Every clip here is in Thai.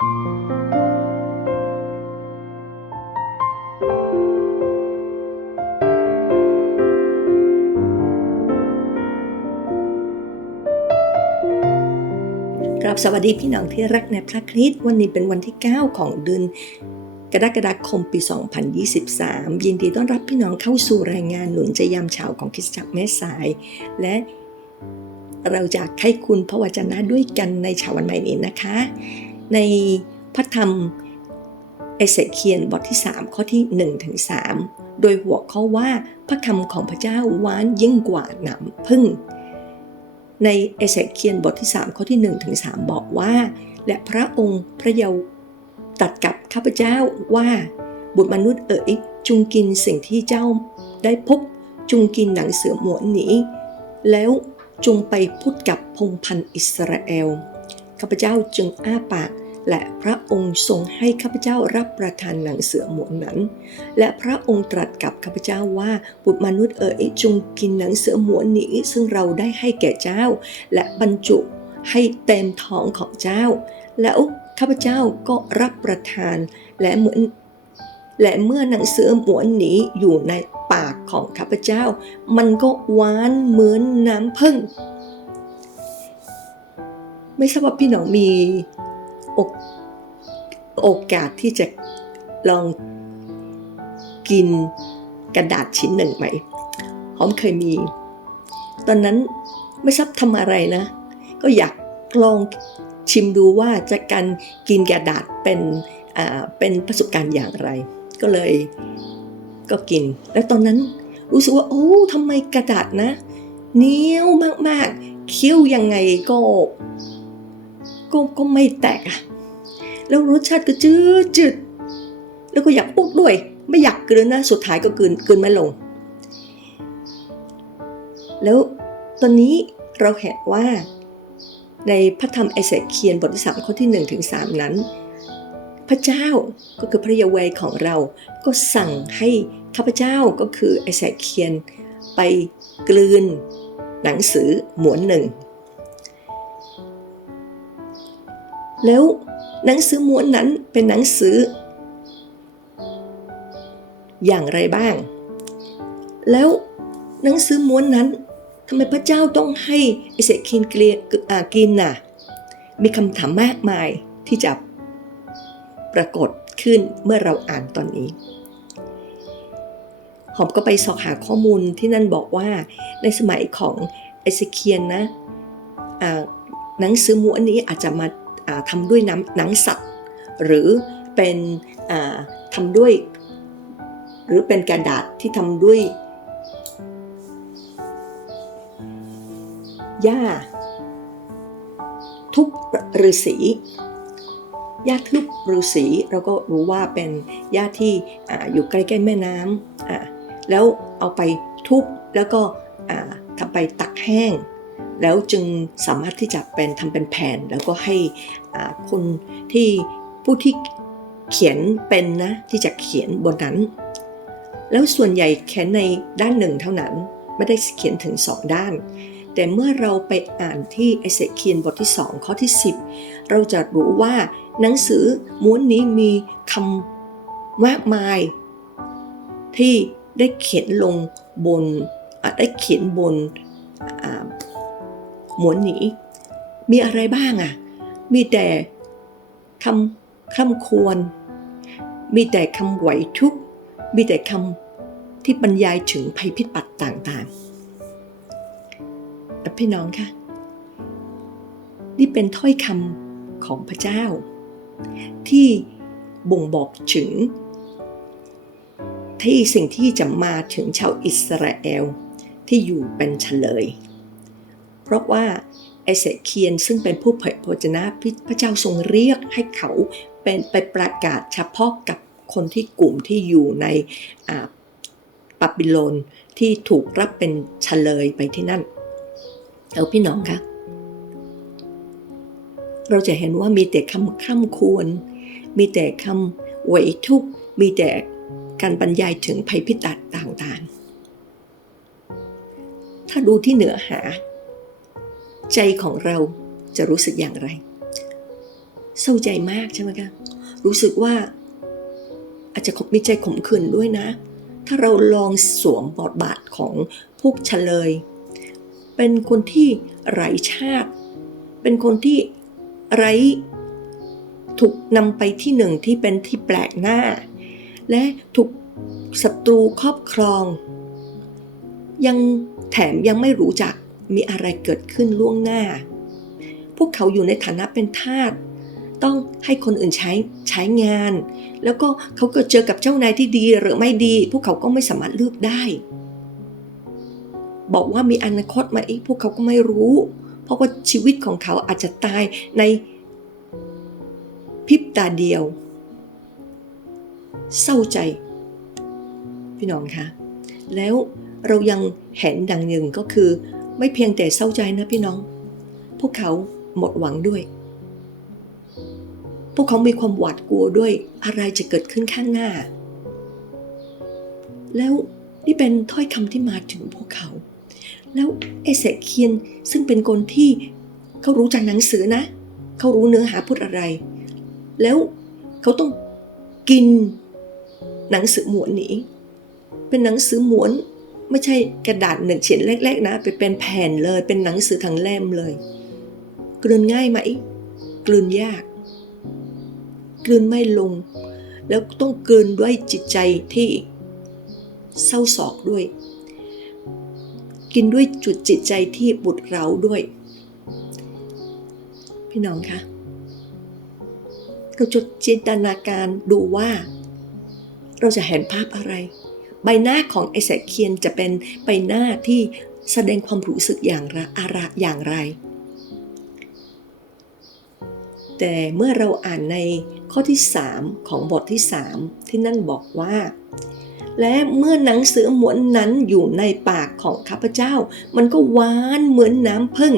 ครับสวัสดีพี่น้องที่รักในพระคริสต์วันนี้เป็นวันที่ 9 ของเดือนกรกฎาคมปี 2023 ยินดีต้อนรับพี่น้องเข้าสู่รายงานหนุนใจยามเช้าของคริสตจักรแม่สาย และเราจะไข้คุณพระวจนะด้วยกันในเช้าวันใหม่นี้นะคะ ในพระธรรมเอเสเคียนบทที่ 3 ข้อที่1ถึง3โดยหัวข้อว่าพระคำของพระเจ้าหวานยิ่งกว่าหน้ำพึ่ง ในเอเสเคียนบทที่ 3 ข้อที่1ถึง3บอกว่า และพระองค์พระเยาว์ตัดกับข้าพเจ้าว่า บุตรมนุษย์เอ๋ยจุงกินสิ่งที่เจ้าได้พบจุงกินหนังเสือหมวนนี้แล้วจุงไปพูดกับพงพันอิสราเอลข้าพเจ้าจึงอ้าปาก และพระองค์ทรงให้ข้าพเจ้ารับประทานหนังเสือหมวนนั้น และพระองค์ตรัสกับข้าพเจ้าว่าบุตรมนุษย์เอ๋ยจงกินหนังเสือหมวนนี้ซึ่งเราได้ให้แก่เจ้า และบรรจุให้เต็มท้องของเจ้า แล้วข้าพเจ้าก็รับประทานและเหมือน และเมื่อหนังเสือหมวนนี้อยู่ในปากของข้าพเจ้า มันก็หวานเหมือนน้ำผึ้งไม่ทราบว่าพี่น้องมี โอกโอกาสที่จะลองกินกระดาษชิ้นหนึ่งไหมหอมเคยมี ตอนนั้นไม่ทราบทำอะไรนะ ก็อยากลองชิมดูว่าจะการกินกระดาษเป็นเป็นประสบการณ์อย่างไร ก็เลยก็กิน แล้วตอนนั้นรู้สึกว่าโอ้ทำไมกระดาษนะเหนียวมากๆเคี้ยวยังไงก็ก็ก็ไม่แตกอะ แล้วรสชาติก็จืดจืดแล้วก็อยากอุกด้วย ไม่อยากกลืนนะสุดท้ายก็กลืนกลืนไม่ลง แล้วตอนนี้เราเห็นว่าในพระธรรมเอเสเคียนบทที่3ข้อที่1ถึง3นั้น พระเจ้าก็คือพระยาเวห์ของเรา ก็สั่งให้ข้าพเจ้าก็คือเอเสเคียนไปกลืนหนังสือหมวนหนึ่ง แล้ว หนังสือม้วนนั้นเป็นหนังสือ อย่างไรบ้าง แล้วหนังสือม้วนนั้นทำไมพระเจ้าต้องให้เอเสคียนเกลียอ่ากินน่ะ มีคำถามมากมายที่จะปรากฏขึ้นเมื่อเราอ่านตอนนี้หอมก็ไปสอบหาข้อมูลที่นั่นบอกว่าในสมัยของเอเสเคียนนะหนังสือม้วนนี้อาจจะมา ทำด้วยน้ำหนังสัตว์ หรือเป็นทำด้วย หรือเป็นกระดาษที่ทำด้วยหญ้าทุบฤาษีหญ้าทุบฤาษีเราก็รู้ว่าเป็นหญ้าที่ออยู่ใกล้ๆแม่น้ำแล้วเอาไปทุบแล้วก็ทำไปตักแห้ง แล้วจึงสามารถที่จะเป็นทำเป็นแผน แล้วก็ให้คนที่ผู้ที่เขียนเป็นนะที่จะเขียนบนนั้น แล้วส่วนใหญ่เขียนในด้านหนึ่งเท่านั้น ไม่ได้เขียนถึงสองด้าน แต่เมื่อเราไปอ่านที่เอเสเคียนบทที่ 2 ข้อที่ 10 เราจะรู้ว่าหนังสือม้วนนี้มีคำมากมาย ที่ได้เขียนลงบนอะได้เขียนบน อ่าม้วนนี้มีอะไรบ้างอะ มีแต่คำคำควร มีแต่คำไหวทุก มีแต่คำที่บรรยายถึงภัยพิบัติต่างๆ พี่น้องคะนี่เป็นถ้อยคำของพระเจ้า ที่บ่งบอกถึง ที่สิ่งที่จะมาถึงชาวอิสราเอลที่อยู่เป็นเฉลย ราะว่าเอเสเคียนซึ่งเป็นผู้เผยพระวจนะพระเจ้าทรงเรียกให้เขาเป็นไปประกาศเฉพาะกับคนที่กลุ่มที่อยู่ในปาบิโลนที่ถูกรับเป็นเฉลยไปที่นั่น เอาพี่น้องคะเราจะเห็นว่ามีแต่คำคร่ำควร มีแต่คำไหวทุกมีแต่การบรรยายถึงภัยพิบัติต่างๆ ถ้าดูที่เหนือหา ใจของเราจะรู้สึกอย่างไร เศร้าใจมากใช่ไหมคะรู้สึกว่า อาจจะมีใจขมขื่นด้วยนะ ถ้าเราลองสวมบทบาทของพวกเฉลย เป็นคนที่ไร้ชาติ เป็นคนที่ไร้ถูกนำไปที่หนึ่งที่เป็นที่แปลกหน้า และถูกศัตรูครอบครอง ยังแถมยังไม่รู้จัก มีอะไรเกิดขึ้นล่วงหน้า พวกเขาอยู่ในฐานะเป็นทาสต้องให้คนอื่นใช้ใช้งาน แล้วก็เขาเกิดเจอกับเจ้านายที่ดีหรือไม่ดี พวกเขาก็ไม่สามารถเลือกได้ บอกว่ามีอนาคตไหมพวกเขาก็ไม่รู้ เพราะว่าชีวิตของเขาอาจจะตายในพริบตาเดียว เศร้าใจ พี่น้องคะแล้วเรายังเห็นดังหนึ่งก็คือ ไม่เพียงแต่เศร้าใจนะพี่น้อง พวกเขาหมดหวังด้วย พวกเขามีความหวาดกลัวด้วยอะไรจะเกิดขึ้นข้างหน้า แล้วนี่เป็นถ้อยคำที่มาถึงพวกเขา แล้วเอเสเคียนซึ่งเป็นคนที่เขารู้จากหนังสือนะ เขารู้เนื้อหาพูดอะไร แล้วเขาต้องกินหนังสือหมวนนี้ เป็นหนังสือหมวน ไม่ใช่กระดาษหนึ่งชิ้นเล็ก ๆ นะ ไปเป็นแผ่นเลย เป็นหนังสือทั้งเล่มเลย กลืนง่ายไหม กลืนยาก กลืนไม่ลง แล้วต้องกลืนด้วยจิตใจที่เศร้าศอกด้วย กินด้วยจุดจิตใจที่บุดเร้าด้วย พี่น้องคะเราจะจินตนาการดูว่า เราจะเห็นภาพอะไร ใบหน้าของไอแสเคียนจะเป็นใบหน้าที่แสดงความรู้สึกอย่างไรอะไรอย่างไร แต่เมื่อเราอ่านในข้อที่ 3 ของบทที่ 3 ที่นั่นบอกว่า และเมื่อหนังสือหมวนนั้นอยู่ในปากของข้าพเจ้า มันก็หวานเหมือนน้ำผึ้ง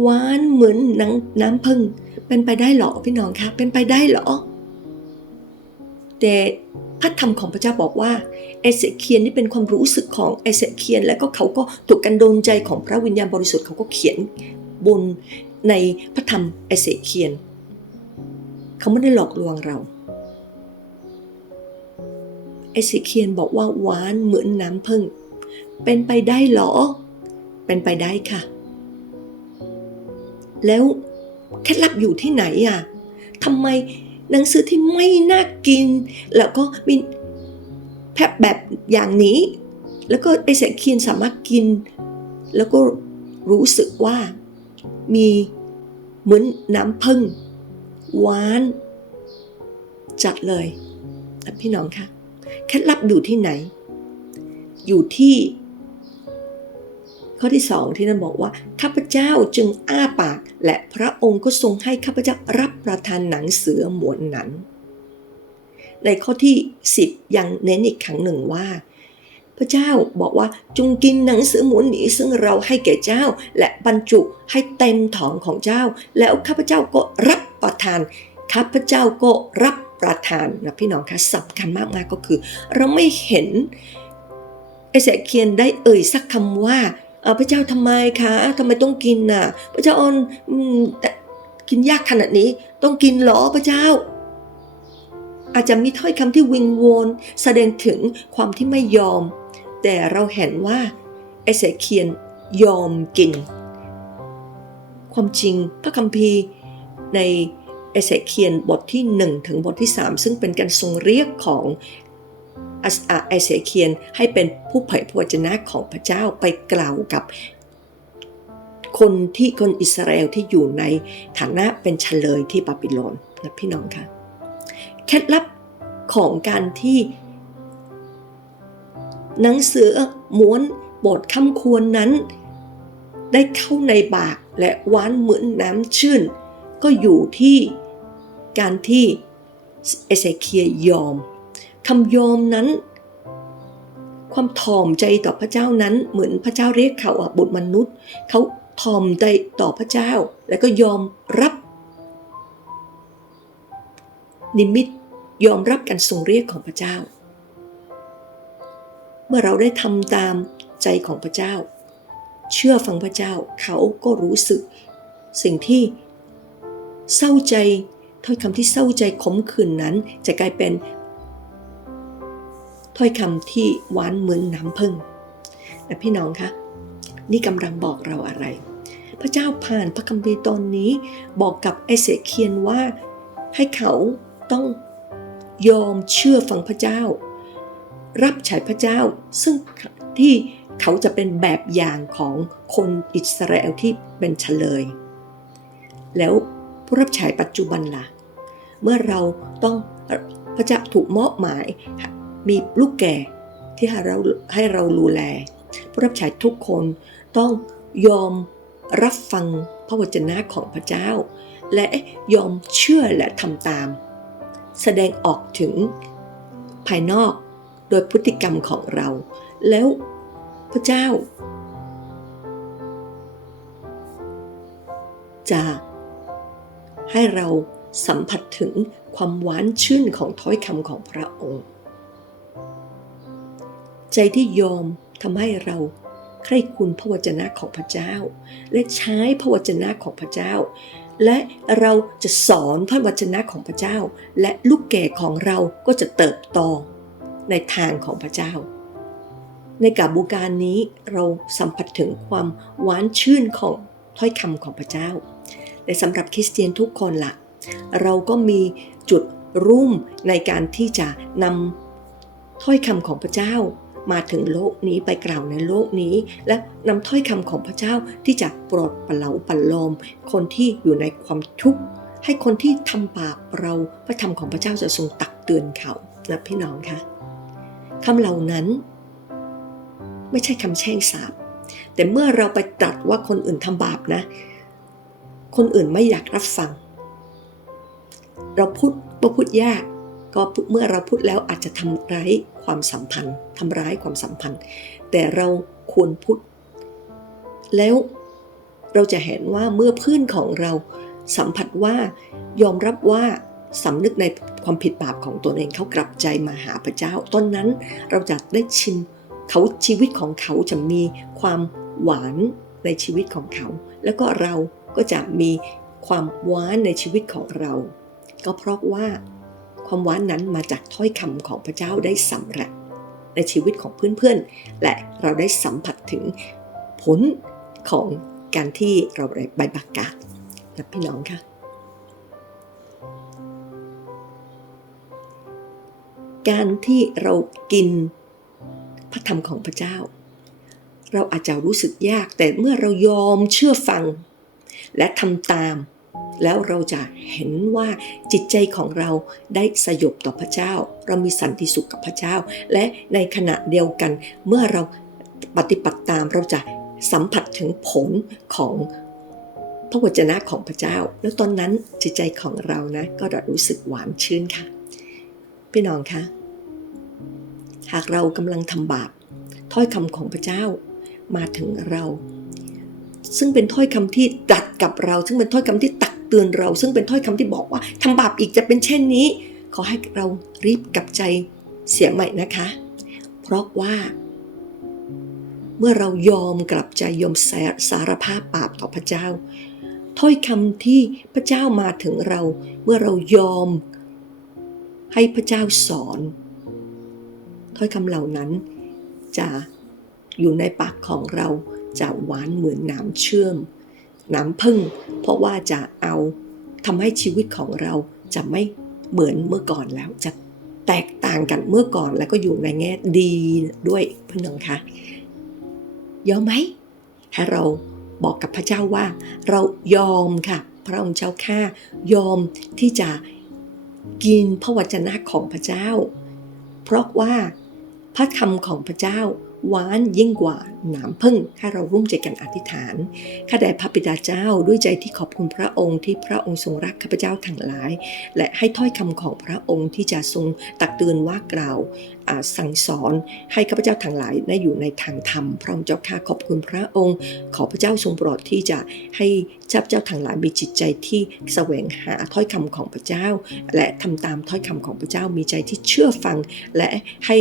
หวานเหมือนน้ำน้ำผึ้งเป็นไปได้หรอพี่น้องคะเป็นไปได้หรอแต่ พระธรรมของพระเจ้าบอกว่าเอเสเคียนนี่เป็นความรู้สึกของเอเสเคียน แล้วก็เขาก็ถูกกันโดนใจของพระวิญญาณบริสุทธิ์เขาก็เขียนบนในพระธรรมเอเสเคียน เขาไม่ได้หลอกลวงเราเอเสเคียนบอกว่าหวานเหมือนน้ำผึ้งเป็นไปได้หรอ เป็นไปได้ค่ะ แล้วเคล็ดลับอยู่ที่ไหนอะทำไม หนังสือที่ไม่น่ากิน แล้วก็มีแพบแบบอย่างนี้ แล้วก็ไอเสกเคียนสามารถกิน แล้วก็รู้สึกว่ามีเหมือนน้ำผึ้งหวานจัดเลยพี่น้องคะเคล็ดลับอยู่ที่ไหน อยู่ที่ ข้อที่สองที่นั่นบอกว่าข้าพเจ้าจึงอ้าปาก และพระองค์ก็ทรงให้ข้าพเจ้ารับประทานหนังเสือหมวนนั้น ในข้อที่ 10 ยังเน้นอีกครั้งหนึ่งว่า พระเจ้าบอกว่าจงกินหนังเสือหมวนนี้ซึ่งเราให้แก่เจ้าและบรรจุให้เต็มท้องของเจ้า แล้วข้าพเจ้าก็รับประทานข้าพเจ้าก็รับประทานนะพี่น้องคะสำคัญมากมากก็คือ เราไม่เห็นเอเสเคียนได้เอ่ยสักคำว่า พระเจ้าทำไมคะทำไมต้องกินน่ะ พระเจ้าออนกินยากขนาดนี้ ต้องกินหรอพระเจ้า อาจจะมีถ้อยคำที่วิงโวนแสดงถึงความที่ไม่ยอม แต่เราเห็นว่าเอเสเคียนยอมกิน ความจริงพระคัมภีร์ในเอเสเคียนบทที่ 1 ถึงบทที่ 3 ซึ่งเป็นการทรงเรียกของ อัสอาเอเสเคียนให้เป็นผู้เผยพระวจนะของพระเจ้าไปกล่าวกับคนที่คนอิสราเอลที่อยู่ในฐานะเป็นเฉลยที่บาบิโลนนะพี่น้องคะเคล็ดลับของการที่หนังสือม้วนบทคำควรนั้น ได้เข้าในปากและหวานเหมือนน้ำชื่น ก็อยู่ที่การที่เอเสเคียยอม คำยอมนั้น ความถ่อมใจต่อพระเจ้านั้น เหมือนพระเจ้าเรียกเขาอะบุตรมนุษย์ เขาถ่อมใจต่อพระเจ้า แล้วก็ยอมรับ นิมิตยอมรับการทรงเรียกของพระเจ้า เมื่อเราได้ทำตามใจของพระเจ้า เชื่อฟังพระเจ้าเขาก็รู้สึก สิ่งที่เศร้าใจถ้อยคำที่เศร้าใจขมขื่นนั้น จะกลายเป็น ถ้อยคำที่หวานเหมือนน้ำผึ้งและพี่น้องคะนี่กำลังบอกเราอะไร พระเจ้าผ่านพระคัมภีร์ตอนนี้บอกกับเอเสเคียนว่าให้เขาต้องยอมเชื่อฟังพระเจ้า รับใช้พระเจ้าซึ่งที่เขาจะเป็นแบบอย่างของคนอิสราเอลที่เป็นเฉลย แล้วผู้รับใช้ปัจจุบันล่ะ เมื่อเราต้องพระเจ้าถูกมอบหมาย มีลูกแก่ที่ให้เราให้เราดูแล ผู้รับใช้ทุกคนต้องยอมรับฟังพระวจนะของพระเจ้า และยอมเชื่อและทำตาม แสดงออกถึงภายนอกโดยพฤติกรรมของเรา แล้วพระเจ้า จะให้เราสัมผัสถึงความหวานชื่นของถ้อยคำของพระองค์ ใจที่ยอมทำให้เราใคร่คุณพระวจนะของพระเจ้า และใช้พระวจนะของพระเจ้า และเราจะสอนพระวจนะของพระเจ้า และลูกแก่ของเราก็จะเติบโตในทางของพระเจ้า ในกาบูการนี้เราสัมผัสถึงความหวานชื่นของถ้อยคำของพระเจ้าแต่สำหรับคริสเตียนทุกคนละ่ะ เราก็มีจุดรุ่มในการที่จะนำถ้อยคำของพระเจ้า มาถึงโลกนี้ไปกล่าวในโลกนี้ และนำถ้อยคำของพระเจ้าที่จะปรดปเหลาปลอม คนที่อยู่ในความทุกข์ให้คนที่ทำบาปเราพระธรรมของพระเจ้าจะทรงตักเตือนเขานะพี่น้องคะคำเหล่านั้น ไม่ใช่คำแช่งสาบแต่เมื่อเราไปตรัสว่าคนอื่นทำบาปนะ คนอื่นไม่อยากรับฟัง เราพูดว่าพูดยาก ก็เมื่อเราพูดแล้วอาจจะทำร้ายความสัมพันธ์ทำร้ายความสัมพันธ์ แต่เราควรพูดแล้วเราจะเห็นว่าเมื่อเพื่อนของเราสัมผัสว่ายอมรับว่าสำนึกในความผิดบาปของตัวเองเขากลับใจมาหาพระเจ้า ต้นนั้นเราจะได้ชิมเขาชีวิตของเขาจะมีความหวานในชีวิตของเขา แล้วก็เราก็จะมีความหวานในชีวิตของเรา ก็เพราะว่า ความหวานนั้นมาจากถ้อยคำของพระเจ้าได้สำเร็จในชีวิตของเพื่อนๆ และเราได้สัมผัสถึงผลของการที่เราได้ใบประกาศนะพี่น้องค่ะ การที่เรากินพระธรรมของพระเจ้า เราอาจจะรู้สึกยากแต่เมื่อเรายอมเชื่อฟัง และทำตาม แล้วเราจะเห็นว่าจิตใจของเราได้สยบต่อพระเจ้า เรามีสันติสุขกับพระเจ้า และในขณะเดียวกัน เมื่อเราปฏิบัติตามเราจะสัมผัสถึงผลของพระวจนะของพระเจ้า แล้วตอนนั้นจิตใจของเรานะก็จะรู้สึกหวานชื่นค่ะ พี่น้องคะหากเรากำลังทำบาปถ้อยคำของพระเจ้ามาถึงเรา ซึ่งเป็นถ้อยคำที่ตัดกับเรา ซึ่งเป็นถ้อยคำที่ตัก เตือนเรา ซึ่งเป็นถ้อยคำที่บอกว่าทำบาปอีกจะเป็นเช่นนี้ ขอให้เรารีบกลับใจเสียใหม่นะคะ เพราะว่า เมื่อเรายอมกลับใจยอมสารภาพบาปต่อพระเจ้า ถ้อยคำที่พระเจ้ามาถึงเรา เมื่อเรายอม ให้พระเจ้าสอน ถ้อยคำเหล่านั้นจะอยู่ในปากของเราจะหวานเหมือนน้ำเชื่อม น้ำพึ่ง เพราะว่าจะเอาทำให้ชีวิตของเราจะไม่เหมือนเมื่อก่อนแล้วจะแตกต่างกันเมื่อก่อนแล้วก็อยู่ในแง่ดีด้วยเพื่อนน้องคะยอมไหมให้เราบอกกับพระเจ้าว่า เรายอมค่ะ พระองค์เจ้าข้ายอมที่จะกินพระวจนะของพระเจ้า เพราะว่าพระคำของพระเจ้า หวานยิ่งกว่าหนามพึ่งให้เราร่วมใจกันอธิษฐาน ข้าแต่พระบิดาเจ้าด้วยใจที่ขอบคุณพระองค์ที่พระองค์ทรงรักข้าพเจ้าทั้งหลาย และให้ถ้อยคำของพระองค์ที่จะทรงตักเตือนว่ากล่าวสั่งสอนให้ข้าพเจ้าทั้งหลายได้อยู่ในทางธรรมพระองค์เจ้าข้าขอบคุณพระองค์ ขอพระเจ้าทรงโปรดที่จะให้เจ้าเจ้าทั้งหลายมีจิตใจที่แสวงหาถ้อยคำของพระเจ้า และทำตามถ้อยคำของพระเจ้ามีใจที่เชื่อฟัง และให้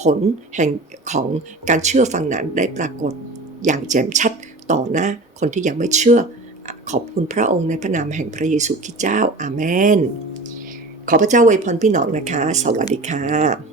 ผลแห่งของของการเชื่อฟังนั้นได้ปรากฏอย่างแจ่มชัดต่อหน้าคนที่ยังไม่เชื่อ ขอบคุณพระองค์ในพระนามแห่งพระเยซูคริสต์เจ้าอาเมน ขอพระเจ้าอวยพรพี่น้องนะคะ สวัสดีค่ะ